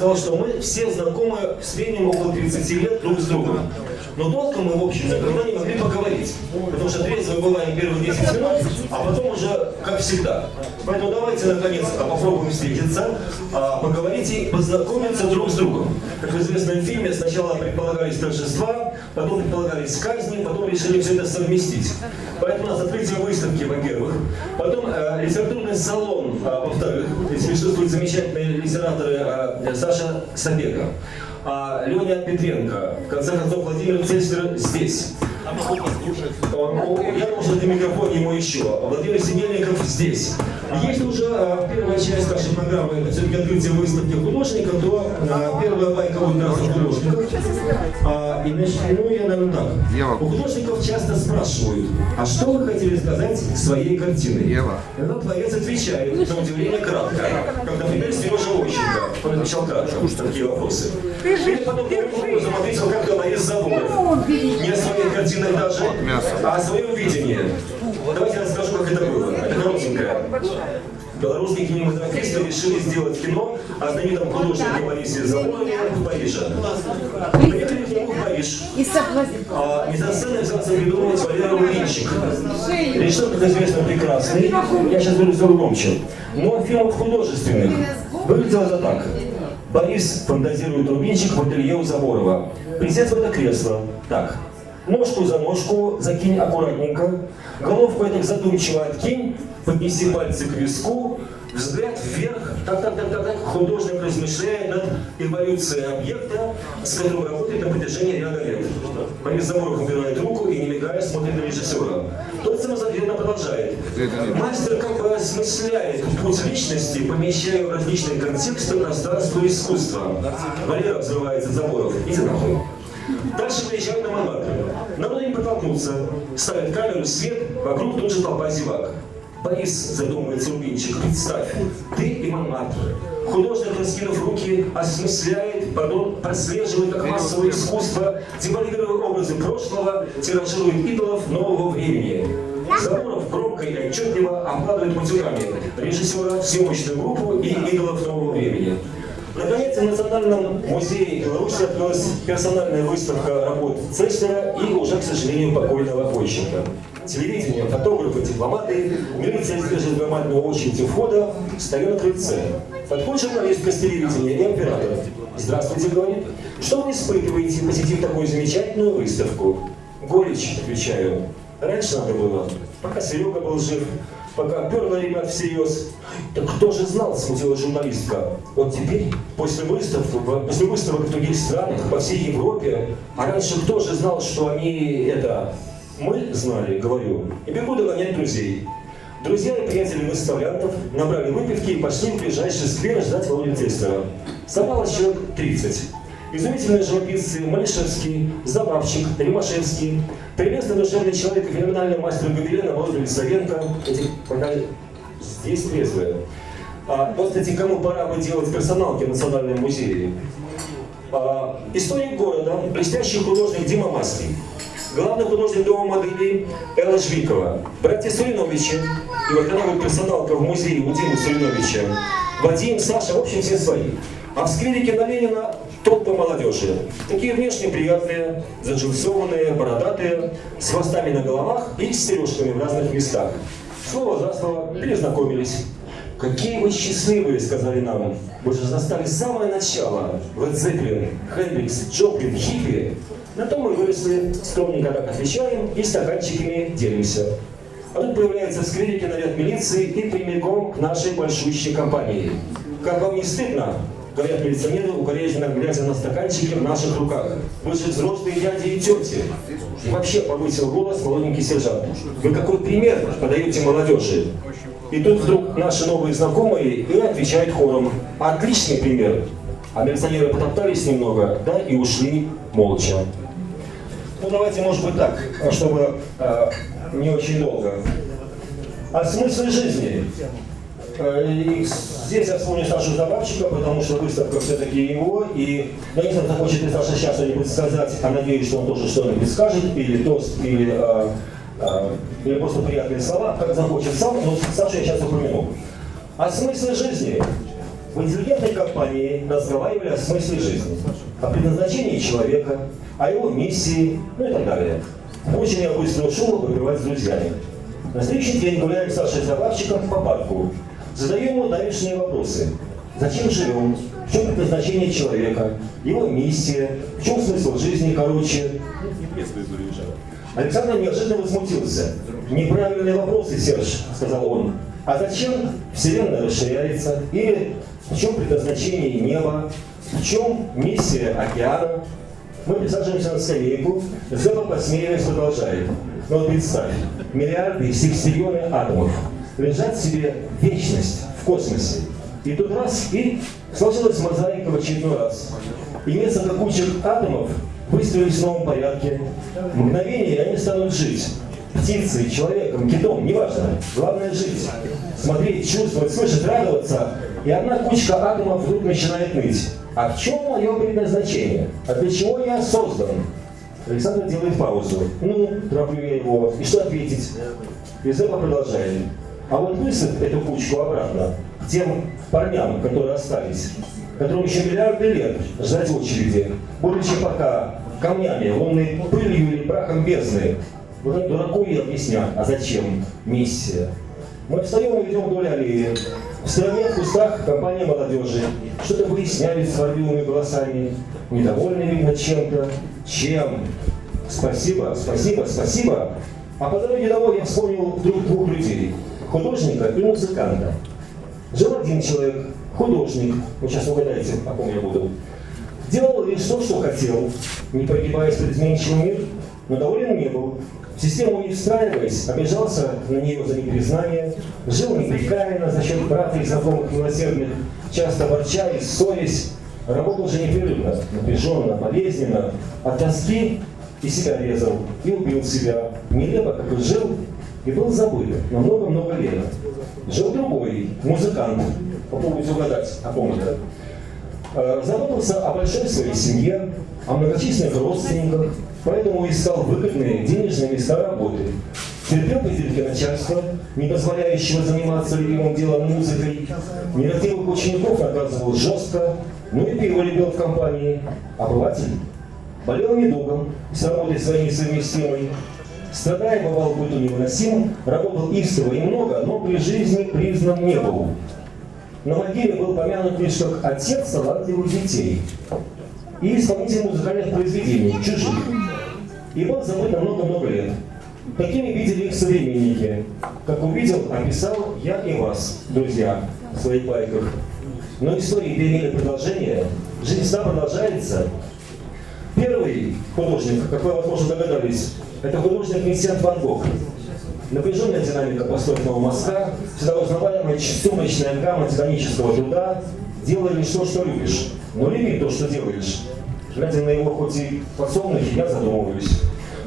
сказал, что мы все знакомы в среднем около 30 лет друг с другом. Но толком мы, в общем, никогда не могли поговорить. Потому что трезвые бываем первые 10 минут, а потом уже как всегда. Поэтому давайте, наконец, попробуем встретиться, поговорить и познакомиться друг с другом. Как в известном фильме, сначала предполагались торжества, потом предполагались казни, потом решили все это совместить. Поэтому у нас открытие выставки, во-первых. Потом литературный салон, во-вторых. Здесь присутствуют замечательные литераторы Саша Собека, Леня Петренко, в конце концов Владимир Цельстер здесь. Я должен на микрофоне ему еще. Владимир Сидельников здесь. Если уже первая часть нашей программы все-таки открытие выставки художников, то первая байка будет нас у художников. И начну я, наверное, так. У художников часто спрашивают, а что вы хотели сказать своей картиной? Когда творец отвечает, на удивление, кратко. Как, например, Сережа Ойченко. Он отвечал кратко на такие вопросы. Или потом таким образом ответил, как говорит Заборов. Не о своих картинах даже, а о своем видении. Давайте я расскажу, как это было. Это коротенькое. Белорусские кинематографисты решили сделать кино о знаменитом художнике Борисе Заборове в Париже. Приехали к нему в Париж. Мизансценой взялся придумывать Валерий Рубинчик. Режиссер, как известно, прекрасный. Я сейчас говорю все громче. Но фильм художественных. Выглядело это так. Борис фантазирует Рубинчик в ателье у Заборова. Присядь в это кресло. Так. Ножку за ножку закинь аккуратненько, головку этак задумчиво откинь, поднеси пальцы к виску, взгляд вверх, так, художник размышляет над эволюцией объекта, с которым работает на протяжении ряда лет. Борис Заборов убирает руку и, не мигая, смотрит на режиссера. Тот самозабвенно продолжает. Мастер как бы осмысляет путь личности, помещая в различные контексты пространства искусства. Валера, взрывается Заборов, иди нахуй. Дальше приезжают на Монмартр. Народу не протолкнуться. Ставят камеру, свет, вокруг тут же толпа зевак. Борис, задумывается Рубинчик, представь, ты и Монмартр. Художник, раскинув руки, осмысляет, потом прослеживает как массовое искусство, девальвируя образы прошлого, тиражирует идолов нового времени. Заборов громко и отчетливо обкладывает матюками режиссера, съемочную группу и идолов нового времени. Наконец, в Национальном музее Беларуси открылась персональная выставка работ Цельстера и уже, к сожалению, покойного Ойченко. Телевидение, фотографы, дипломаты, милиция держит громадную очередь у входа, стою на крыльце. Подходит журналистка с телевидения и оператор. «Здравствуйте», — говорит. «Что вы испытываете, посетив такую замечательную выставку?» «Горечь», — отвечаю. «Раньше надо было, пока Серега был жив, пока перло ребят всерьез». «Так кто же знал», — смутила журналистка. «Вот теперь, после выставок в других странах, по всей Европе, а раньше кто же знал, что они это...» «Мы знали», — говорю, и бегу догонять друзей. Друзья и приятели выставлянтов набрали выпивки и пошли в ближайший сквер ждать Володю Цельстера. Собралось человек 30. Изумительные живописцы Малишевский, Забавчик, Римашевский, прелестный душевный человек и феноменальный мастер гобелена Володя Лисовенко. Эти пока здесь трезвые. Вот, кстати, кому пора бы делать персоналки в Национальном музее. Историк города, блестящий художник Дима Маслий. Главный художник дома моделей Элла Жвикова. Братья Суриновичи. И вот она будет персоналка в музее у Димы Суриновича. Вадим, Саша, в общем, все свои. А в скверике на Ленина толпа молодежи. Такие внешне приятные, заджинсованные, бородатые, с хвостами на головах и с сережками в разных местах. Слово за слово перезнакомились. «Какие вы счастливые», — сказали нам. «Вы же застали самое начало. Лед Зеппелин, Хендрикс, Джоплин, хиппи». На то мы выросли, скромненько так отвечаем и стаканчиками делимся. А тут появляется в скверике наряд милиции и прямиком к нашей большущей компании. «Как вам не стыдно?» — говорят милиционеры, укоризненно глядя на стаканчики в наших руках. «Вы же взрослые дяди и тети». И вообще повысил голос молоденький сержант. «Вы какой пример подаете молодежи?» И тут вдруг наши новые знакомые и отвечают хором: «Отличный пример». А милиционеры потоптались немного, да, и ушли молча. Ну давайте, может быть, так, чтобы не очень долго. О смысле жизни. И здесь я вспомню Сашу Забавчика, потому что выставка все-таки его. И я не знаю, кто хочет из Саши сейчас что-нибудь сказать, а надеюсь, что он тоже что-нибудь скажет, или тост, или просто приятные слова, как захочет сам, но Сашу я сейчас упомяну. О смысле жизни. В интеллигентной компании разговаривали о смысле жизни, о предназначении человека, о его миссии, ну и так далее. Очень я быстро ушел выпивать с друзьями. На следующий день гуляем с Сашей Забавщиком по парку. Задаю ему давешние вопросы. Зачем живем? В чем предназначение человека? Его миссия? В чем смысл жизни, короче? Александр неожиданно возмутился. «Неправильные вопросы, Серж», — сказал он. «А зачем Вселенная расширяется? Или в чем предназначение неба? В чем миссия океана?» Мы присаживаемся на скамейку, Зеба, посмеиваясь, продолжает. Но вот представь, миллиарды, секстиллионы атомов лежат себе вечность в космосе. И тут раз, и сложилась мозаика в очередной раз. И несколько кучек атомов выстроились в новом порядке. В мгновение они станут жить. Птицей, человеком, китом, неважно. Главное жить. Смотреть, чувствовать, слышать, радоваться. И одна кучка атомов вдруг начинает ныть. А в чем мое предназначение? А для чего я создан? Александр делает паузу. Ну, тороплю я его. И что ответить? И Зеба продолжает. А вот высыпь эту кучку обратно к тем парням, которые остались, которым еще миллиарды лет ждать очереди, будучи пока камнями, лунной пылью или прахом бездны. Вот этому дураку и объяснят, а зачем миссия? Мы встаем и идем вдоль аллеи. В стороне в кустах компания молодежи. Что-то выясняли сварливыми голосами. Недовольны, видно, чем-то. Чем? Спасибо, спасибо, спасибо. А по дороге домой я вспомнил вдруг двух людей. Художника и музыканта. Жил один человек, художник. Вы сейчас угадаете, о ком я буду. Делал лишь то, что хотел, не прогибаясь под изменчивый мир, но доволен не был. В систему не встраиваясь, обижался на нее за непризнание, жил непрекаянно за счет брата и знакомых милосердных, часто ворча и ссорясь, работал же непрерывно, напряженно, болезненно, от тоски и себя резал, и убил себя, нелепо, как и жил, и был забыт на много-много лет. Жил другой, музыкант, попробуйте угадать, о ком это. Заботился о большой своей семье, о многочисленных родственниках, поэтому искал выгодные денежные места работы. Терпел придирки начальства, не позволяющего заниматься любимым делом музыкой. Нерадивых учеников наказывал жестко, ну и пиво любил в компании. Обыватель болел недугом, с работой своей несовместимой. Страдая, бывал быту невыносим, работал истово и много, но при жизни признан не был. На могиле был помянут лишь как отец талантливых детей и исполнитель музыкальных произведений, чужих. И был забыт на много-много лет. Такими видели их современники. Как увидел, описал я и вас, друзья, в своих байках. Но истории имели продолжение, жизнь всегда продолжается. Первый художник, как вы, возможно, догадались, это художник Винсент Ван Гог. Напряженная динамика построенного моста, всегда узнаваемая сумрачная гамма титанического труда, делай лишь то, что любишь, но люби то, что делаешь. Глядя на его хоть и подсолнухи, я задумываюсь.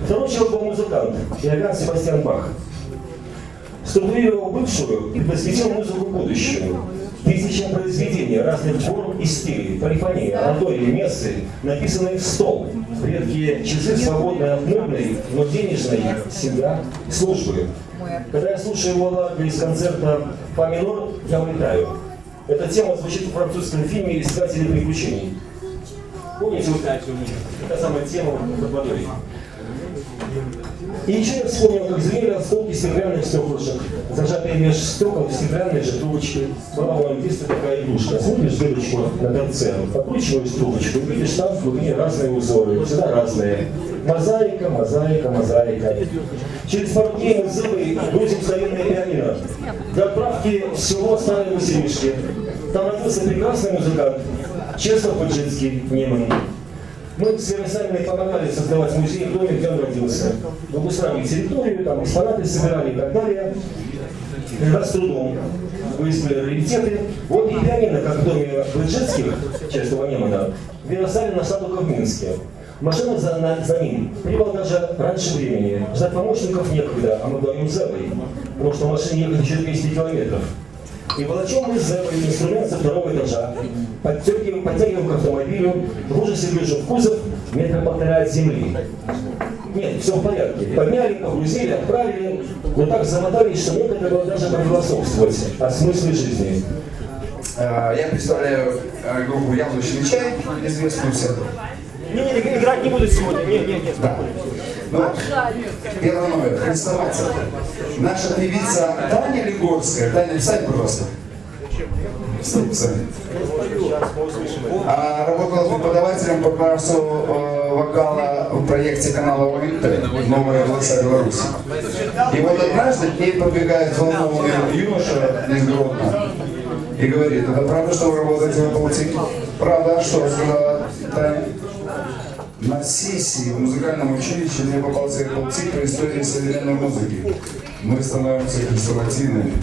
Второй человек был музыкант, Иоганн Себастьян Бах. Структурировал бывшую и посвятил музыку будущему. Тысячи произведений разных форм и стилей, полифония, oraтории, мессы, написанные в стол, редкие часы, свободные от нудной, но денежной семья, службы. Когда я слушаю его ладно из концерта «Фа минор», я улетаю. Эта тема звучит в французском фильме «Искатели приключений». Помните, вот это самая тема под водой. И еще я вспомнил, как звенели осколки стеклянных стеклышек, зажатые меж стекол стеклянной же трубочкой. Была у артиста такая игрушка. Смотришь дырочку на торце, подкручиваешь трубочку, и видишь там в глубине разные узоры, всегда разные. Мозаика, мозаика, мозаика. Через пару дней мы с Зыбой грузим старинное пианино. До отправки в село Старой Василишки. Там родился прекрасный музыкант, Чеслав Паджинский, Неман. Мы с Верой помогали создавать музей в доме, где он родился. Мы обустраивали территорию, там экспонаты собирали и так далее. С трудом выискали раритеты. Вот и пианино, как в доме Бриджетских, Чеслава Немана, Вера нашла только в Минске. Машина за ним прибыла даже раньше времени. Ждать помощников некогда, а мы вдвоем с Зебой, потому что в машине ехать еще 200 километров. И волочем мы с Зебой инструмент со второго этажа. Подтягиваем к автомобилю, в ужасе гляжу в кузов, метра полтора от земли. Нет, все в порядке. Подняли, погрузили, отправили, но так замотались, что некогда было даже профилософствовать о смысле жизни. Я представляю группу «Яблочный чай», известную всем. Не, играть не буду сегодня. Нет, да. Ну, первый номер. Хрестоматия. Наша певица Таня Легорская. Таня, встань, пожалуйста. Работала преподавателем по классу вокала в проекте канала ОВТ «Новая голоса Беларуси». И вот однажды к ней подбегает взволнованный юноша из Гродно и говорит: это правда, что вы работаете в Полти? Правда, а что? Сказала Таня. На сессии в музыкальном училище мне попался Полти по истории современной музыки. Мы становимся хрестоматийными.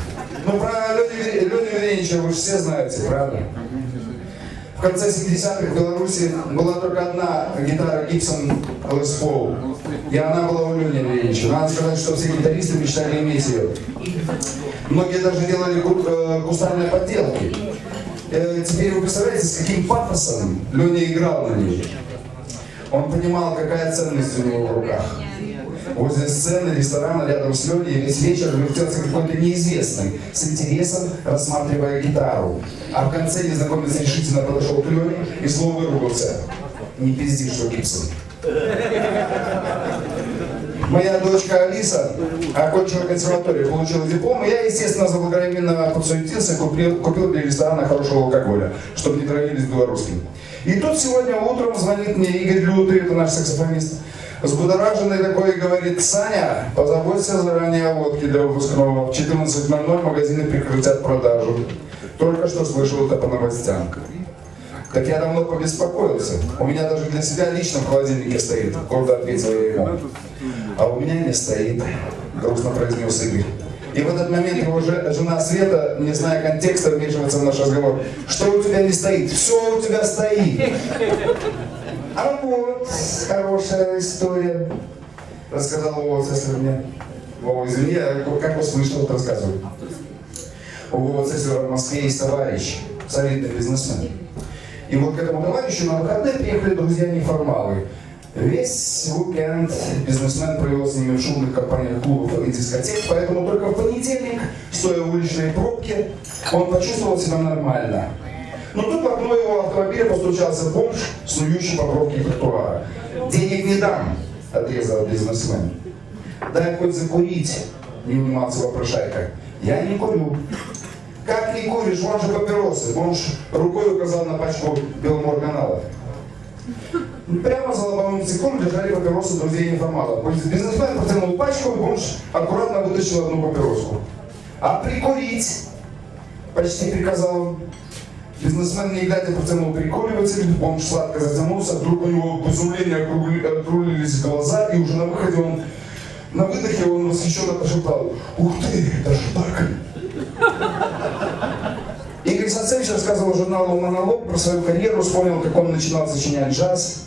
Ну, про Леню Веренича вы же все знаете, правда? В конце 70-х в Беларуси была только одна гитара Gibson Les Paul. И она была у Лени Веренича. Надо сказать, что все гитаристы мечтали иметь ее. Многие даже делали кустарные подделки. Теперь вы представляете, с каким пафосом Леня играл на ней. Он понимал, какая ценность у него в руках. Возле сцены ресторана рядом с Леней весь вечер вертелся какой-то неизвестный, с интересом рассматривая гитару. А в конце незнакомец решительно подошел к Лене и слово выругался: не пизди, что Гибсон. Моя дочка Алиса окончила консерваторию, получила диплом, и я, естественно, заблаговременно подсуетился и купил для ресторана хорошего алкоголя, чтобы не травились белорусским. И тут сегодня утром звонит мне Игорь Лютый, это наш саксофонист, взбудораженный такой, говорит: Саня, позаботься заранее о водке для выпускного. В 14:00 магазины прекратят продажу. Только что слышал это по новостям. Так я давно побеспокоился. У меня даже для себя лично в холодильнике стоит. Гордо ответил я ему. А у меня не стоит, грустно произнес Игорь. И в этот момент его жена Света, не зная контекста, вмешивается в наш разговор. Что у тебя не стоит? Все у тебя стоит. А вот хорошая история, рассказал Вова Цеслер мне. Вова, извини, я как услышал, вот рассказываю. У Вова Цеслера в Москве есть товарищ, солидный бизнесмен. И вот к этому товарищу на выходные приехали друзья-неформалы. Весь уикенд бизнесмен провел с ними в шумных компаниях клубов и дискотек, поэтому только в понедельник, стоя в уличной пробке, он почувствовал себя нормально. Но тут в окно его автомобиля постучался бомж, снующий по пробке тротуара. «Денег не дам», — отрезал бизнесмен. «Дай хоть закурить», — не унимался вопрошайка. «Я не курю». «Как не куришь? Вон же папиросы». Бомж рукой указал на пачку Беломорканала. Прямо за лобовым стеклом лежали папиросы друзей-информалов. Бизнесмен протянул пачку, и бомж аккуратно вытащил одну папироску. «А прикурить?» — почти приказал он. Бизнесмен, не глядя, протянул прикуриватель, бомж сладко затянулся, вдруг у него в изумлении округлились глаза, и уже на выходе он, на выдохе он восхищенно прошептал: «Ух ты, это же так!» Игорь Сацевич рассказывал журналу «Монолог» про свою карьеру, вспомнил, как он начинал сочинять джаз.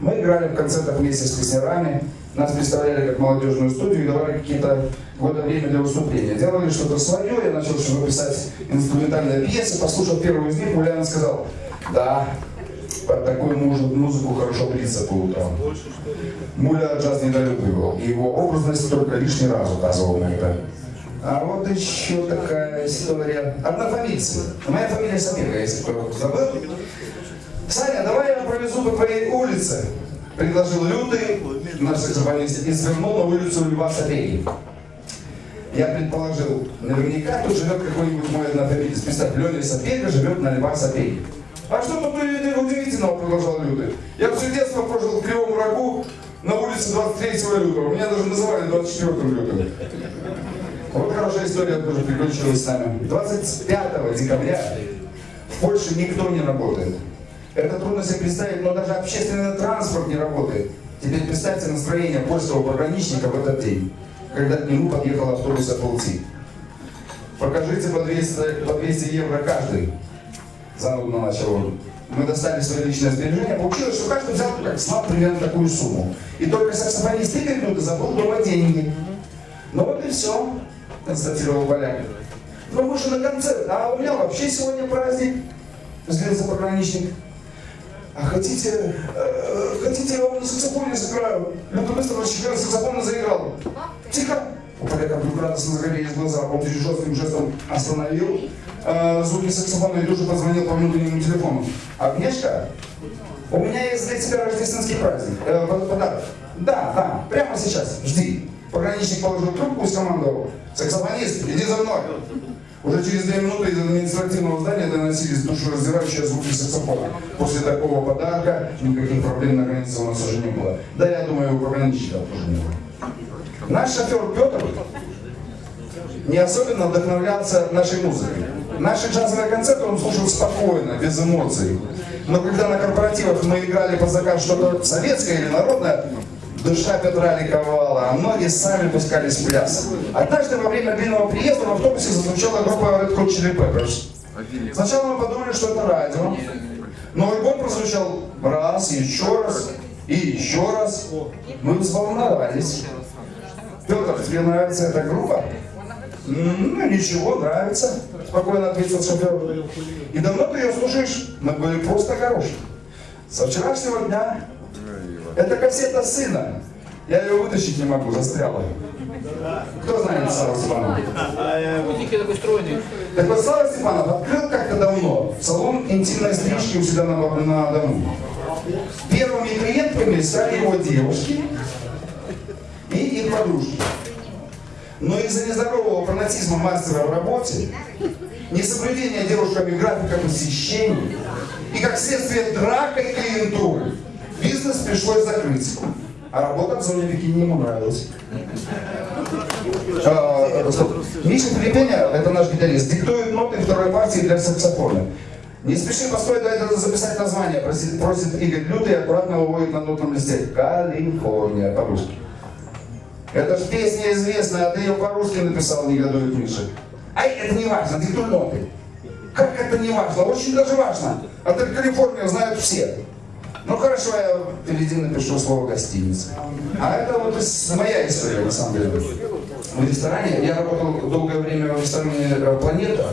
Мы играли в концертах вместе с песнярами, нас представляли как молодежную студию и давали какие-то года время для выступления. Делали что-то свое, я начал что-то писать инструментальные пьесы, послушал первую из них, Ульяна сказал: «Да, под такую музыку хорошо бриться по утрам». Муля джаз недолюбливал, и его образность только лишний раз указывал на это. А вот еще такая история. Однофамильцы. Моя фамилия Сапега, если кто забыл. «Саня, давай я провезу по твоей улице», — предложил Лютый, наш саксофонист, и свернул на улицу Льва Сапеги. Я предположил, наверняка тут живет какой-нибудь мой однофамилец. Представь, Леня Сапега живет на Льва Сапеги. «А что тут удивительного?» — продолжал Лютый. «Я все детство прожил в Кривом Рогу на улице 23 лютого. Меня даже называли 24 лютого. Вот хорошая история тоже приключилась с нами. 25 декабря в Польше никто не работает. Это трудно себе представить, но даже общественный транспорт не работает. Теперь представьте настроение польского пограничника в этот день, когда к нему подъехал автобус Полти. «Покажите по 200 евро каждый», занудно начал он. Мы достали свои личные сбережения, получилось, что каждый взял, как знал, примерно такую сумму. И только саксофонист Игорь Лютый забыл дома деньги. «Ну вот и все», констатировал поляк. «Но мы же на концерт, а у меня вообще сегодня праздник», злился пограничник. «А хотите, я вам на саксофоне сыграю?» Лютый быстро расщепил саксофон и заиграл. «Тихо!» У поляка вдруг радостно загорелись глаза, он жестким жестом остановил, звуки саксофона и тоже позвонил по внутреннему телефону. Агнешка, у меня есть для тебя рождественский праздник, подарок. Да, прямо сейчас, жди. Пограничник положил трубку и скомандовал: саксофонист, иди за мной. Уже через 2 минуты из административного здания доносились душераздирающие звуки саксофона. После такого подарка никаких проблем на границе у нас уже не было. Да, я думаю, у пограничников тоже не было. Наш шофер Петр не особенно вдохновлялся нашей музыкой. Наши джазовые концерты он слушал спокойно, без эмоций. Но когда на корпоративах мы играли под заказ что-то советское или народное, душа Петра ликовала, а многие сами пускались в пляс. Однажды во время длинного приезда в автобусе зазвучала группа Red Hot Chili Peppers. Сначала мы подумали, что это радио, но альбом прозвучал раз, еще раз и еще раз. Мы взволновались. Петр, тебе нравится эта группа? Ну ничего, нравится, спокойно ответил шофер. И давно ты ее слушаешь? Мы были просто хорошие. Со вчерашнего дня. Это кассета сына. Я ее вытащить не могу, застряла. Кто знает Славу Степанова? Такой стройный. Так вот, Слава Степанов открыл как-то давно салон интимной стрижки у себя на дому. Первыми клиентками стали его девушки и их подружки. Но из-за нездорового фанатизма мастера в работе, несоблюдения девушками графика посещений и, как следствие, дракой клиентуры, бизнес пришлось закрыть. А работа в зоне бикини ему нравилась. Миша Филиппеня, это наш гитарист, диктует ноты второй партии для саксофона. Не спеши, постой, дай записать название, просит Игорь Лютый и аккуратно выводит на нотном листе. Калифорния, по-русски. Это ж песня известная, а ты ее по-русски написал, негодует Миша. Ай, это не важно, диктуй ноты. Как это не важно? Очень даже важно. А ты Калифорнию знают все. Ну хорошо, я впереди напишу слово «гостиница». А это вот моя история, на самом деле. В ресторане, я работал долгое время в ресторане «Планета»,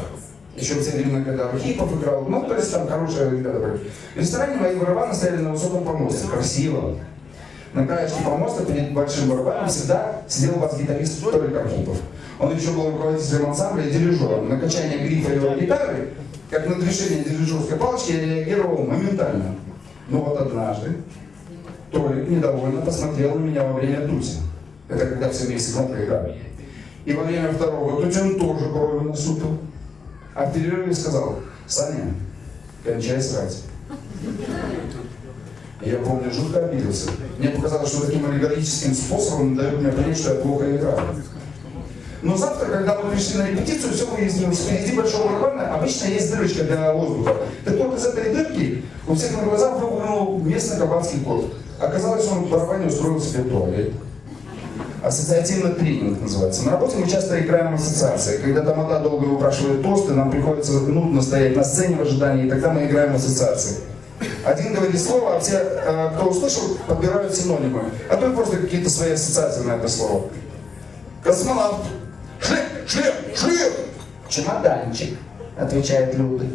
еще в те времена, когда Архипов играл, ну, то есть там хорошие ребята были. В ресторане мои барабаны стояли на высоком помосте, красиво. На краешке помоста перед большим барабаном всегда сидел бас-гитарист Толик Архипов. Он еще был руководителем ансамбля и дирижером. На качание грифа его гитары, как на движение дирижерской палочки, я реагировал моментально. Но вот однажды Толик недовольно посмотрел на меня во время тути. Это когда все вместе громко играли. И во время второго тути он тоже брови насупил. А в перерыве сказал: Саня, кончай срать. Я помню, жутко обиделся. Мне показалось, что таким аллегорическим способом дают мне понять, что я плохо играю. Но завтра, когда мы пришли на репетицию, все выяснилось. Впереди большого барабана обычно есть дырочка для воздуха. Так вот, из этой дырки у всех на глазах выглянул местный кабацкий кот. Оказалось, он в барабане устроил себе туалет. Ассоциативный тренинг называется. На работе мы часто играем в ассоциации. Когда тамада долго выпрашивает тосты, нам приходится нудно стоять на сцене в ожидании, и тогда мы играем в ассоциации. Один говорит слово, а все, кто услышал, подбирают синонимы. А то и просто какие-то свои ассоциации на это слово. Космонавт. Шлем. Чемоданчик, отвечает Люда.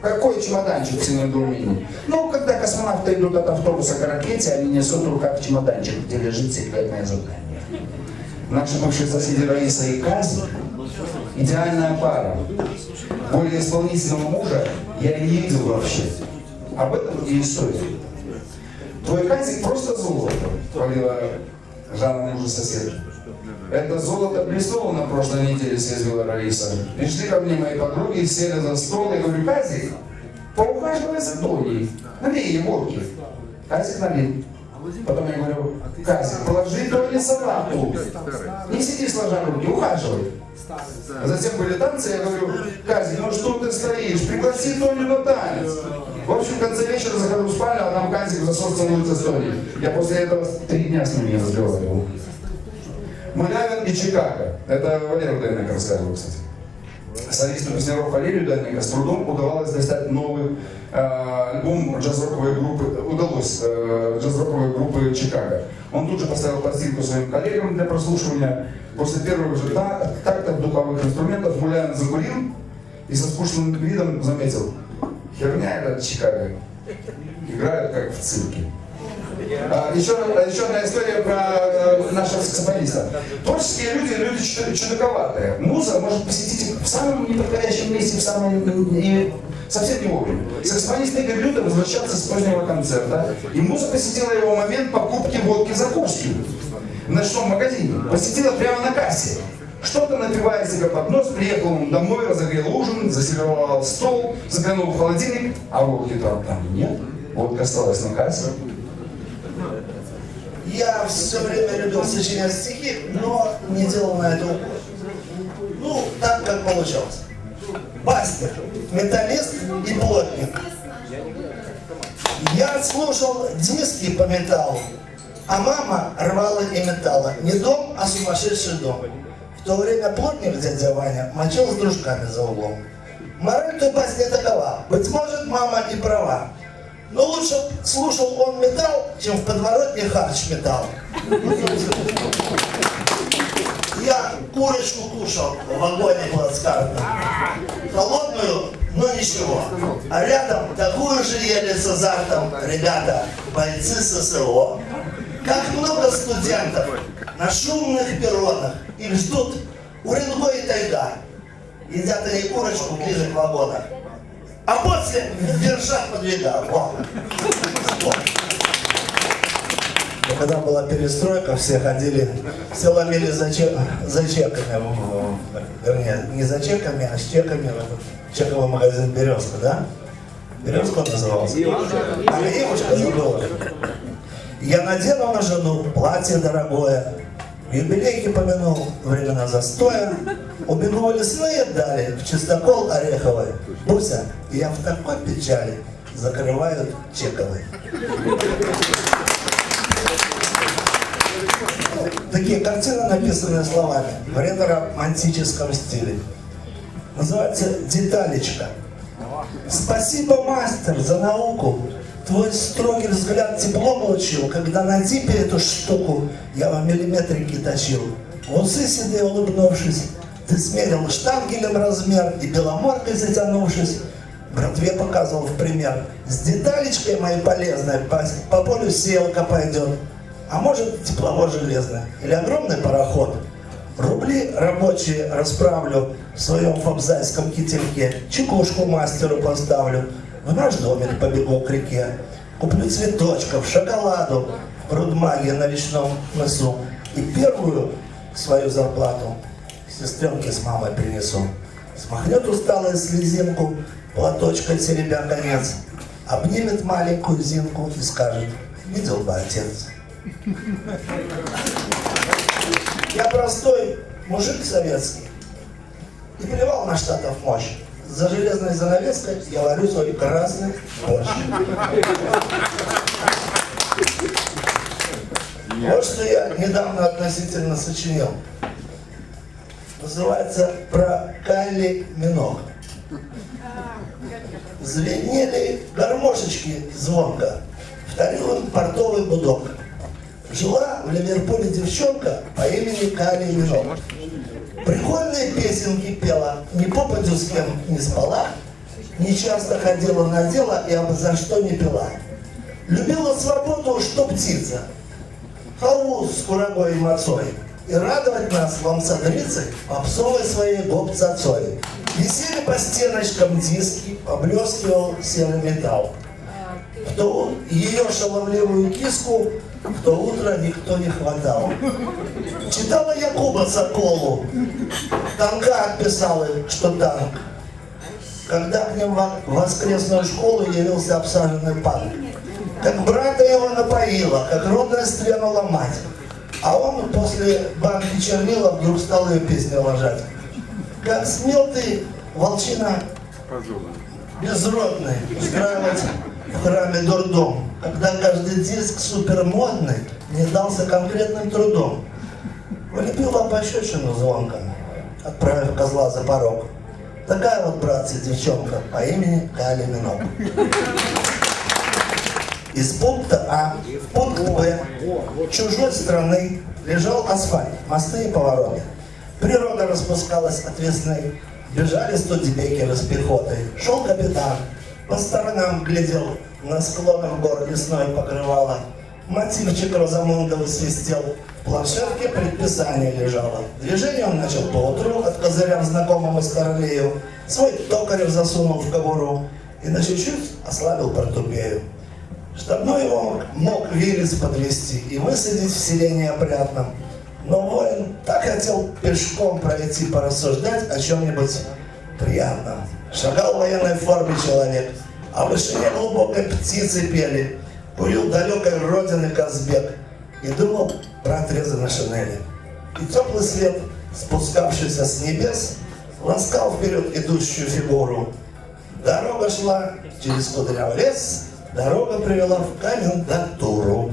Какой чемоданчик, все на недоумении? Ну, когда космонавты идут от автобуса к ракете, они несут в руках чемоданчик, где лежит секретное задание. Наши бывшие соседи Раиса и Казик – идеальная пара. Более исполнительного мужа я и не видел вообще. Об этом и история. Твой Казик просто золото, хвалила Жанна мужа соседа. Это золото блеснуло на прошлой неделе, съязвила Раиса. Пришли ко мне мои подруги, сели за стол, я говорю: Казик, поухаживай за Тоней, налей ей водки. Казик налил. Потом я говорю: Казик, положи Тоне салату. Не сиди сложа руки, ухаживай. Затем были танцы, я говорю: Казик, ну что ты стоишь, пригласи Тоню на танец. В общем, в конце вечера захожу в спальню, а там Казик засос целуется с Тоней. Я после этого 3 дня с ним не разговаривал. Малявин и Чикаго. Это Валера Дальненко рассказывал, кстати. Солисту песняров Валерию Дальненко с трудом удавалось достать новый альбом джаз-роковой группы, джаз-роковой группы Чикаго. Он тут же поставил пластинку своим коллегам для прослушивания. После первых же тактов духовых инструментов Малявин закурил и со скучным видом заметил: херня этот Чикаго. Играют как в цирке. Еще одна история про нашего саксофониста. Творческие люди чудаковатые. Муза может посетить их в самом неподходящем месте, совсем не вовремя. Саксофонист Игорь Лютов возвращался с позднего концерта, и муза посетила его в момент покупки водки-закуски в ночном магазине. Посетила прямо на кассе. Что-то напивая себе под нос, приехал он домой, разогрел ужин, засервировал стол, заглянул в холодильник, а водки-то там нет. Водка осталась на кассе. Я все время любил сочинять стихи, но не делал на это упор. Ну, так как получалось. Бастер, металлист и плотник. Я слушал диски по металлу, а мама рвала и металла. Не дом, а сумасшедший дом. В то время плотник дядя Ваня мочил с дружками за углом. Мораль той басни такова. Быть может, мама и права. Но лучше слушал он металл, чем в подворотне харч металл. Я курочку кушал в вагоне плацкартном. Холодную, но ничего. А рядом такую же ели с азартом ребята, бойцы ССО. Как много студентов на шумных перронах. Их ждут Уренгой и тайга. Едят они курочку ближе к вагонам. А после в вершах подвигал. Когда была перестройка, все ходили, все ломили за чеками, вернее, не за чеками, а с чеками в чековый магазин «Березка», да? «Березка» он назывался? А девушка забыла. Я надену на жену платье дорогое, юбилейки помянул времена застоя, убегу лесные дали, в чистокол ореховый. Буся, я в такой печали, закрывают чековый. Такие картины, написанные словами, в ретро-романтическом стиле. Называется «Деталечка». Спасибо, мастер, за науку. Твой строгий взгляд тепло получил, когда на типе эту штуку я вам миллиметрики точил. В усы седые улыбнувшись, ты смерил штангелем размер и беломоркой затянувшись, братве показывал в пример. С деталечкой моей полезной по полю сеялка пойдет. А может, тепловоз железный или огромный пароход. Рубли рабочие расправлю в своем фабзайском кительке, чекушку мастеру поставлю, в наш домик побегу к реке, куплю цветочков, шоколаду в прудмаге на речном мысу и первую свою зарплату сестренке с мамой принесу. Смахнет усталую слезинку, платочкой теребя конец, обнимет маленькую Зинку и скажет: видел бы отец. Я простой мужик советский и плевал на штатов мощь. За железной занавеской я варю свой красный борщ. Вот что я недавно относительно сочинил. Называется «Про Кайли Миног». Звенели гармошечки звонко, вторил им портовый гудок. Жила в Ливерпуле девчонка по имени Кайли Миног. Прикольные песенки пела, ни попадью с кем не спала, не часто ходила на дело и абы за что не пила. Любила свободу, что птица, халву с курагой и мацой, и радовать нас ломсадрицей попсовой своей гоп-цацой. Висели по стеночкам диски, поблескивал серый металл. В то ее шаловливую киску в то утро никто не хватал. Читала Якуба Соколу, танка отписал им, что танк. Когда к ним в воскресную школу явился обсаженный пан. Как брата его напоила, как родная стренула мать. А он после банки чернила вдруг стал ее песни ложать. Как смел ты, волчина безродный, устраивать в храме дурдом, когда каждый диск супермодный не дался конкретным трудом. Влепила пощечину звонко, отправив козла за порог. Такая вот, братцы, девчонка по имени Кайли Миног. Из пункта А в пункт Б чужой страны лежал асфальт, мосты и повороты. Природа распускалась от весны, бежали студебекеры с пехотой. Шел капитан, по сторонам глядел, на склонах гор лесное покрывало. Мотивчик Розамундовый свистел. В планшетке предписание лежало. Движение он начал поутру, от козырям знакомому Старлею. Свой токарев засунул в кобуру и на чуть-чуть ослабил портупею. Штабной его мог Виллис подвести и высадить в селении опрятном. Но воин так хотел пешком пройти порассуждать о чем-нибудь приятном. Шагал в военной форме человек, а в вышине глубокой птицы пели. Курил далекой родины Казбек и думал про отрезы на шинели. И теплый свет, спускавшийся с небес, ласкал вперед идущую фигуру. Дорога шла через кудрявый лес, дорога привела в комендатуру.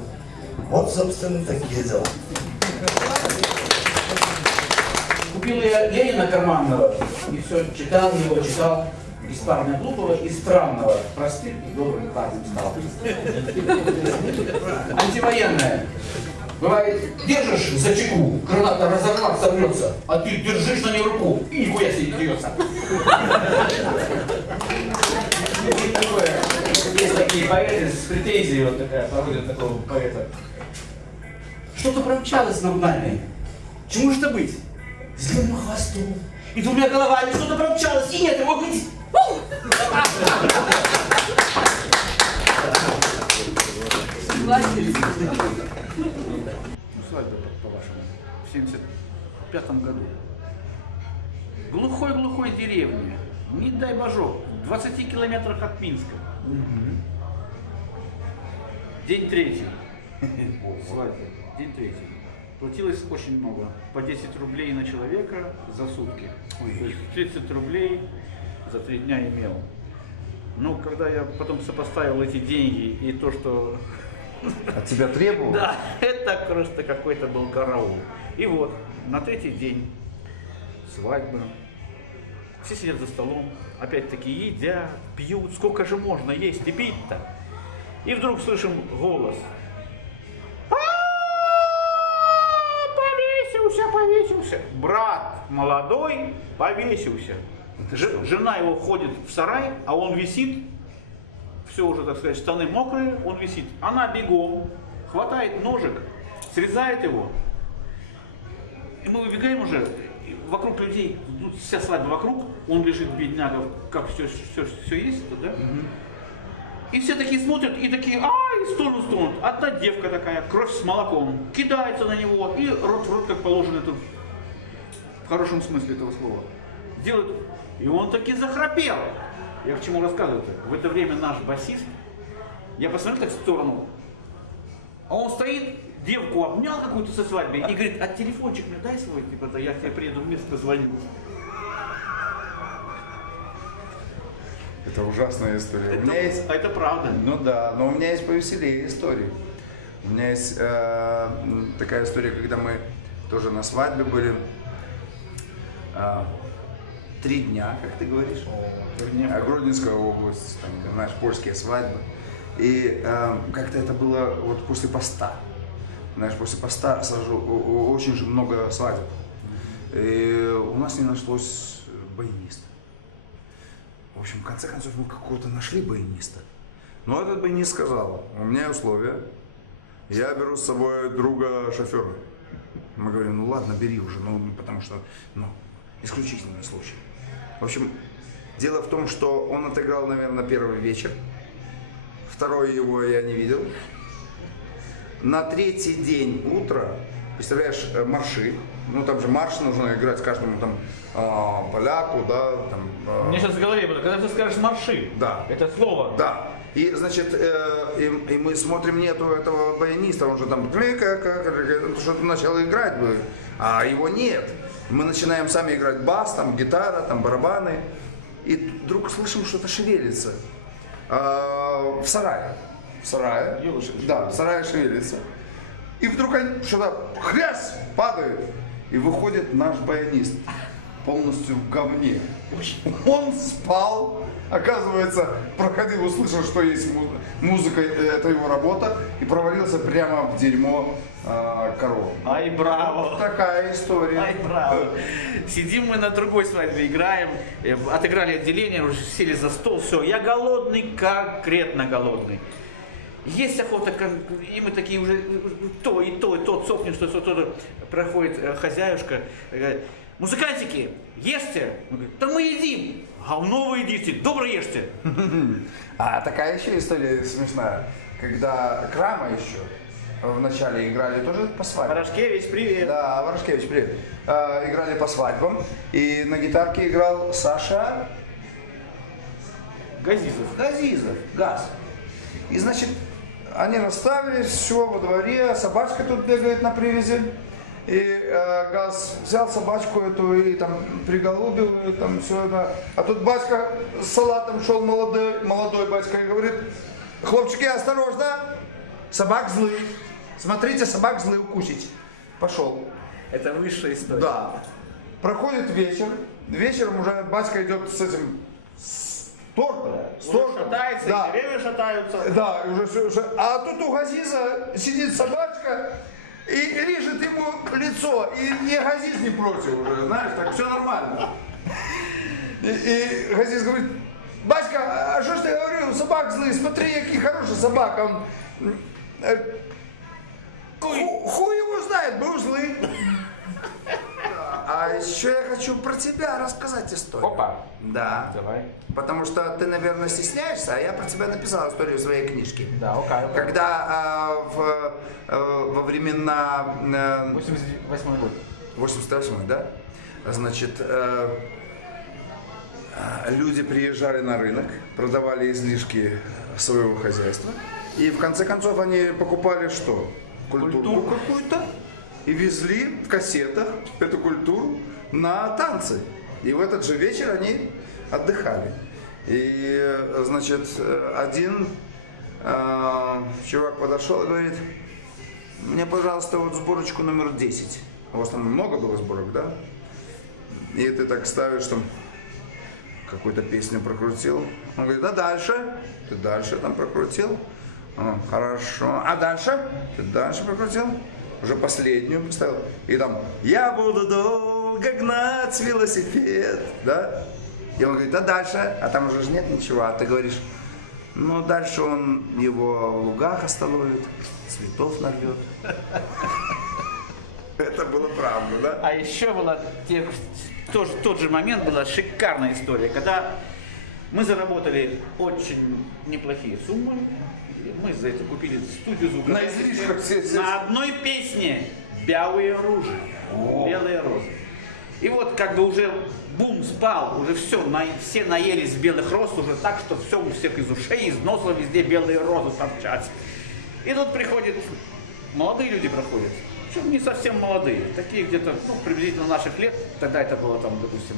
Вот, собственно, такие дела. Купил я Ленина карманного и все читал его, читал. Из парня глупого и странного. Простым и добрым парнем стал. Антивоенная. Бывает, держишь за чеку, граната разорвать сорвется, а ты держишь на ней руку и нихуя себе не дерется. Есть такие поэты с претензией, вот такая, проводит такого поэта. Что-то промчалось над нами. Чему же это быть? С длинным хвостом и двумя головами что-то промчалось, и нет его быть. Свадьба, по-вашему, в 75-м году. Глухой-глухой деревне, не дай божок, в 20 километрах от Минска. День третий. Свадьба, день третий. Платилось очень много, по 10 рублей на человека за сутки. То есть 30 рублей за 3 дня имел. Но когда я потом сопоставил эти деньги и то, что... От тебя требовал? Да, это просто какой-то был караул. И вот, на третий день свадьба. Все сидят за столом, опять-таки едят, пьют. Сколько же можно есть и пить-то? И вдруг слышим голос. Повесился, повесился. Брат молодой повесился. Жена его ходит в сарай, а он висит. Все уже, так сказать, штаны мокрые, он висит. Она бегом хватает ножик, срезает его. И мы выбегаем уже, вокруг людей, ну, вся свадьба вокруг, он лежит, бедняга, как все есть, да? И все такие смотрят и такие, и стонут. Одна девка такая, кровь с молоком, кидается на него и рот в рот, как положено тут, в хорошем смысле этого слова, делает. И он таки захрапел. Я к чему рассказываю-то? В это время наш басист, я посмотрел так в сторону, а он стоит, девку обнял какую-то со свадьбы и говорит, а телефончик мне дай свой, типа, да я к тебе приеду в место, позвоню. Это ужасная история. У меня есть... Это правда. Ну да, но у меня есть повеселее истории. У меня есть такая история, когда мы тоже на свадьбе были. 3 дня, как ты говоришь, Гродненская область, там, знаешь, польские свадьбы. И как-то это было вот после поста. Знаешь, после поста сразу очень же много свадеб. И у нас не нашлось баяниста. В общем, в конце концов, мы какого-то нашли баяниста. Но этот баянист сказал, у меня условия, я беру с собой друга шофера. Мы говорим, ну ладно, бери уже, ну потому что, ну, исключительный случай. В общем, дело в том, что он отыграл, наверное, первый вечер. Второй его я не видел. На третий день утра, представляешь, марши. Ну там же марш нужно играть каждому там поляку, да, там. Мне сейчас в голове было, когда ты скажешь марши, да. Это слово. Да. И, значит, и мы смотрим, нету этого баяниста, он же там что-то начал играть, а его нет. Мы начинаем сами играть бас, там гитара, там барабаны, и вдруг слышим, что-то шевелится в сарае. В сарае. Да, в сарае шевелится. И вдруг что-то хрясь падает, и выходит наш баянист полностью в говне. Он спал. Оказывается, проходил, услышал, что есть музыка, это его работа, и провалился прямо в дерьмо коровы. Ай, браво! Вот такая история. Ай, браво! Сидим мы на другой свадьбе, играем, отыграли отделение, уже сели за стол, все, я голодный, конкретно голодный. Есть охота, и мы такие уже то, и то цокнем, что то проходит хозяюшка, говорит, музыкантики, ешьте. Он говорит, да мы едим. Говно вы едите, добро ешьте. А такая еще история смешная, когда Крама еще вначале играли тоже по свадьбам. Ворошкевич, привет. Да, Ворошкевич, привет. Играли по свадьбам, и на гитарке играл Саша Газизов. Газ. И значит, они расставились, все во дворе, собачка тут бегает на привязи. И Газ взял собачку эту и там приголубил, и там все это. А тут батька с салатом шел молодой батька и говорит, хлопчики, осторожно, собак злые. Смотрите, собак злые укусить. Пошел. Это высшая история. Да. Проходит вечер. Вечером уже батька идет с этим с тортом. Шатается, Да. и деревья шатаются. Да, уже все. А тут у Газиза сидит собачка и лижет ему лицо. И не Газиз не против уже, знаешь, так все нормально. И Газиз говорит, батька, а что ж ты говорил, собак злые, смотри, какие хорошие собак. Он, хуй его знает, был злый. А еще я хочу про тебя рассказать историю. Опа. Да. Давай. Потому что ты, наверное, стесняешься, а я про тебя написал историю в своей книжке. Да, окей. Когда во времена... 88 год. 88-й, да? Значит, люди приезжали на рынок, продавали излишки своего хозяйства. И в конце концов они покупали что? Культуру какую-то. И везли в кассетах эту культуру на танцы. И в этот же вечер они отдыхали. И, значит, один чувак подошел и говорит, мне, пожалуйста, вот сборочку номер 10. У вас там много было сборок, да? И ты так ставишь, там, какую-то песню прокрутил. Он говорит, а дальше? Ты дальше там прокрутил? Хорошо. А дальше? Ты дальше прокрутил? Уже последнюю поставил. И там, я буду долго гнать велосипед, да? И он говорит, а дальше? А там уже нет ничего. А ты говоришь, ну дальше он его в лугах остановит, цветов нарвет. Это было правда, да? А еще была тот же момент, была шикарная история, когда мы заработали очень неплохие суммы. Мы за это купили студию звука. На излишках все. На одной песне «Белые розы». «Белые розы». И вот как бы уже бум спал, уже все наелись белых роз, уже так, что все у всех из ушей, из носа везде белые розы торчат. И тут приходят, молодые люди проходят, причем не совсем молодые, такие где-то, ну, приблизительно наших лет, тогда это было там, допустим,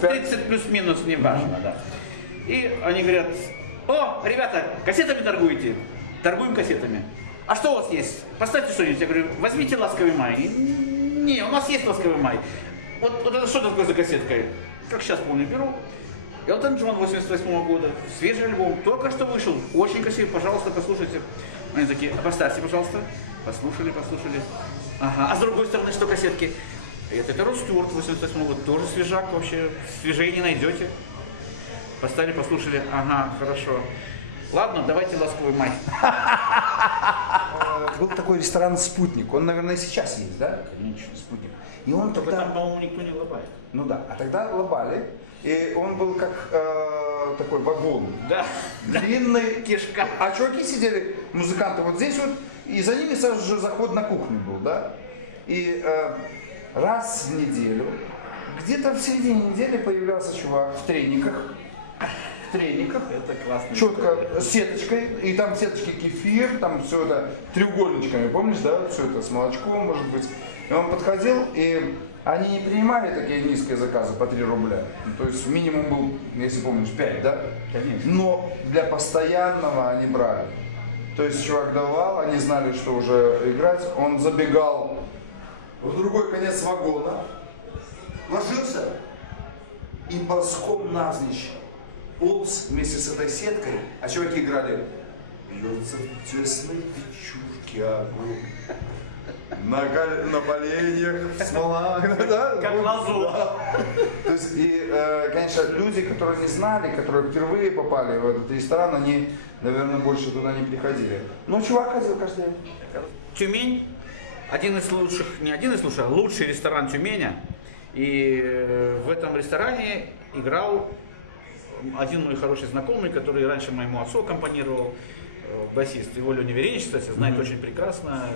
30 плюс-минус, неважно, да. И они говорят, о, ребята, кассетами торгуете? Торгуем кассетами. А что у вас есть? Поставьте что-нибудь. Я говорю, возьмите «Ласковый май». Не, у нас есть «Ласковый май». Вот это что такое за кассетка? Как сейчас помню, беру. Элтон Джон 88 года, свежий альбом, только что вышел, очень красивый, пожалуйста, послушайте. Они такие, поставьте, пожалуйста. Послушали. Ага, а с другой стороны, что кассетки? Это Род Стюарт 88 года, тоже свежак вообще, свежее не найдете. Поставили, послушали, ага, хорошо. Ладно, давайте «Ласковый май». Был такой ресторан «Спутник», он, наверное, и сейчас есть, да? Конечно. «Спутник». И он Только тогда... там, по-моему, никто не лобает. Ну да, а тогда лобали, и он был как такой вагон. Да. Длинный. Кишка. А чуваки сидели, музыканты, вот здесь вот, и за ними сразу же заход на кухню был, да? И раз в неделю, где-то в середине недели появлялся чувак в трениках. Это классно. Четко, с сеточкой, и там сеточки кефир, там все это треугольничками, помнишь, да, все это с молочком, может быть. И он подходил, и они не принимали такие низкие заказы по 3 рубля. То есть минимум был, если помнишь, 5, да? Конечно. Но для постоянного они брали. То есть чувак давал, они знали, что уже играть, он забегал в другой конец вагона, ложился и боском навзничь полз вместе с этой сеткой, а чуваки играли «Льется в тесной печурке огонь». На поленьях, в смолах, да? Как лазу. То есть, и, конечно, люди, которые не знали, которые впервые попали в этот ресторан, они, наверное, больше туда не приходили. Но чувак ходил каждый день. Тюмень, один из лучших, не один из лучших, а лучший ресторан Тюменя. И в этом ресторане играл один мой хороший знакомый, который раньше моему отцу аккомпанировал, басист. Его Леня Веренич, кстати, знает очень прекрасно.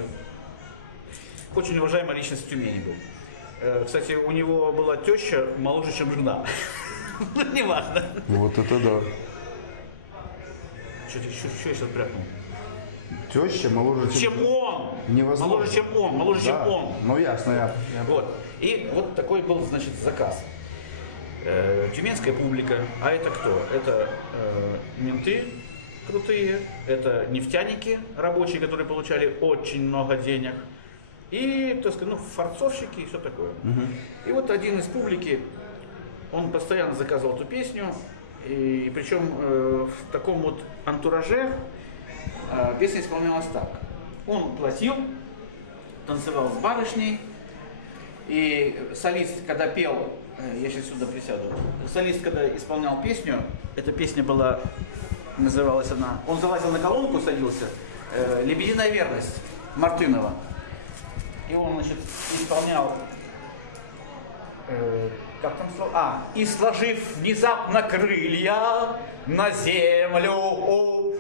Очень уважаемая личность в Тюмени был. Кстати, у него была теща моложе, чем жена. Не важно. Вот это да. Что я сейчас брякнул? Теща моложе, Чем он! Невозможно. Моложе, чем он, моложе, чем он. Ну ясно. Вот. И вот такой был, значит, заказ. Тюменская публика. А это кто? Это менты крутые, это нефтяники рабочие, которые получали очень много денег. И, так сказать, форцовщики и все такое. И вот один из публики, он постоянно заказывал эту песню, и причем в таком вот антураже песня исполнялась так. Он платил, танцевал с барышней, и солист, когда пел, я сейчас сюда присяду, солист, когда исполнял песню, эта песня была, называлась она, он залазил на колонку, садился, «Лебединая верность» Мартынова. И он, значит, исполнял, как там слово? И сложив внезапно крылья на землю.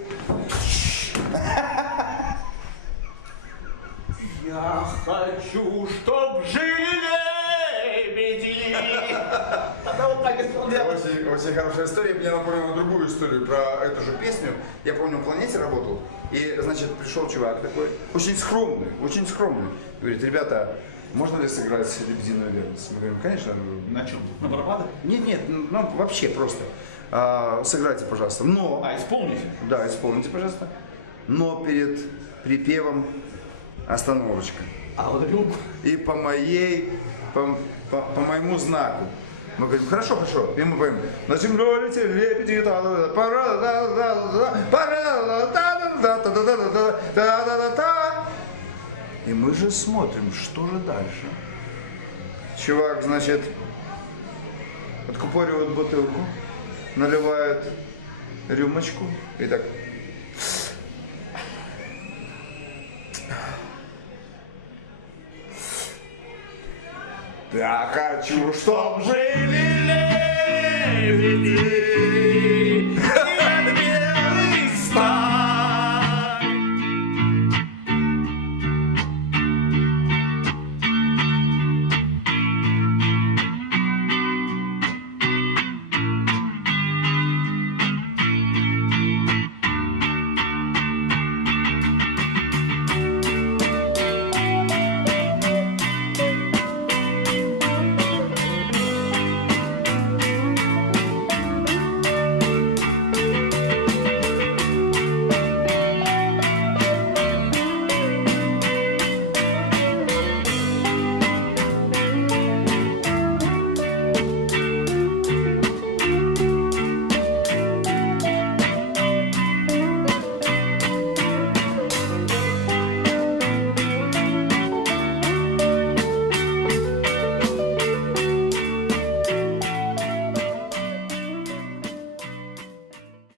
Я хочу, чтоб жили лебеди. Она вот так исполняла. Очень хорошая история. Мне напомнила другую историю про эту же песню. Я помню, в «Планете» работал. И, значит, пришел чувак такой, очень скромный. Говорит, ребята, можно ли сыграть «Лебединую верность»? Мы говорим, конечно. На чем? На барабанах? Нет, ну вообще просто. Сыграйте, пожалуйста. Но... Исполните. Да, исполните, пожалуйста. Но перед припевом остановочка. И по моему знаку. Мы говорим, хорошо. И мы поем. На землю летели лебеди, и мы же смотрим, что же дальше. Чувак, значит, откупоривает бутылку, наливает рюмочку и так. Я хочу, чтоб жили лебеди.